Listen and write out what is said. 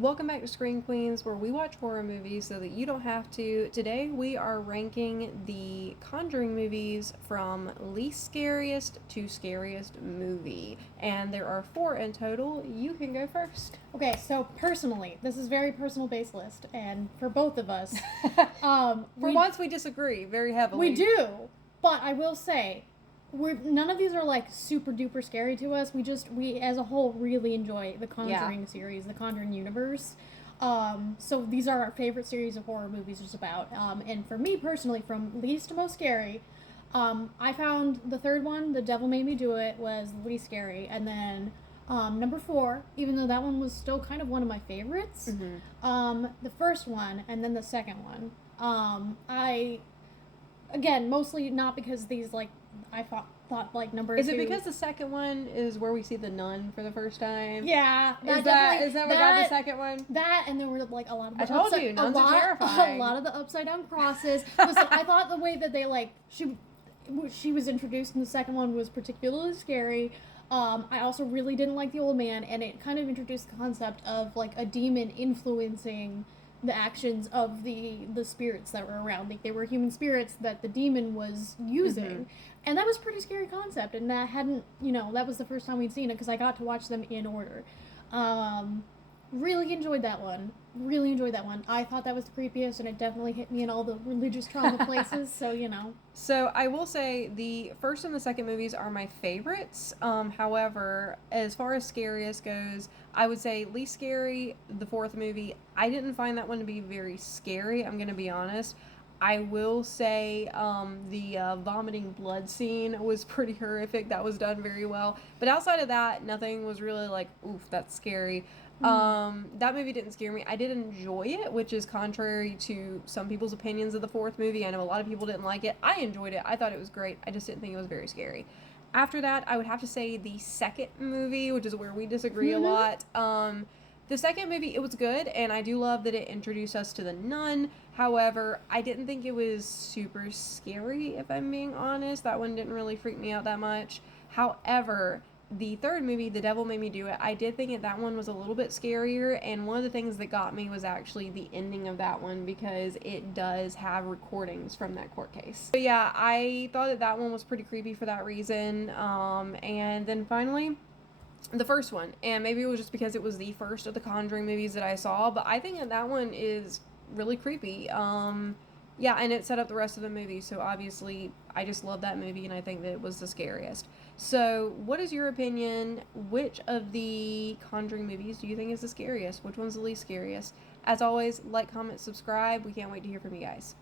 Welcome back to Screen Queens, where we watch horror movies so that you don't have to. Today we are ranking the Conjuring movies from least scariest to scariest movie. And there are 4 in total. You can go first. Okay, so personally, this is very personal based list, and for both of us, once we disagree very heavily. We do, but I will say, none of these are like super duper scary to us. We as a whole really enjoy the Conjuring series, the Conjuring universe. So these are our favorite series of horror movies just about. And for me personally, from least to most scary, I found the third one, The Devil Made Me Do It, was the least scary, and then number 4, even though that one was still kind of one of my favorites, the first one, and then the second one. Again, mostly not because these, like, I thought like number 2. Is it because the second one is where we see the nun for the first time? Yeah. Is that what got the second one? That, and there were like a lot of the nuns are terrifying. A lot of the upside down crosses. I thought the way that they, like, she was introduced in the second one was particularly scary. I also really didn't like the old man, and it kind of introduced the concept of like a demon influencing the actions of the spirits that were around. Like, they were human spirits that the demon was using. And that was a pretty scary concept, and that was the first time we'd seen it, because I got to watch them in order. Really enjoyed that one. I thought that was the creepiest, and it definitely hit me in all the religious trauma places, so. So I will say the first and the second movies are my favorites. However, as far as scariest goes, I would say least scary, the fourth movie. I didn't find that one to be very scary, I'm going to be honest. I will say the vomiting blood scene was pretty horrific. That was done very well. But outside of that, nothing was really like, oof, that's scary. That movie didn't scare me. I did enjoy it, which is contrary to some people's opinions of the fourth movie. I know a lot of people didn't like it. I enjoyed it. I thought it was great. I just didn't think it was very scary. After that, I would have to say the second movie, which is where we disagree a lot. The second movie, it was good, and I do love that it introduced us to the nun. However, I didn't think it was super scary, if I'm being honest. That one didn't really freak me out that much. However, the third movie, The Devil Made Me Do It, I did think that one was a little bit scarier, and one of the things that got me was actually the ending of that one, because it does have recordings from that court case. So yeah, I thought that one was pretty creepy for that reason. And then finally, the first one, and maybe it was just because it was the first of the Conjuring movies that I saw, but I think that one is really creepy. Yeah, and it set up the rest of the movie, so obviously I just love that movie, and I think that it was the scariest. So what is your opinion? Which of the Conjuring movies do you think is the scariest? Which one's the least scariest? As always, like, comment, subscribe. We can't wait to hear from you guys.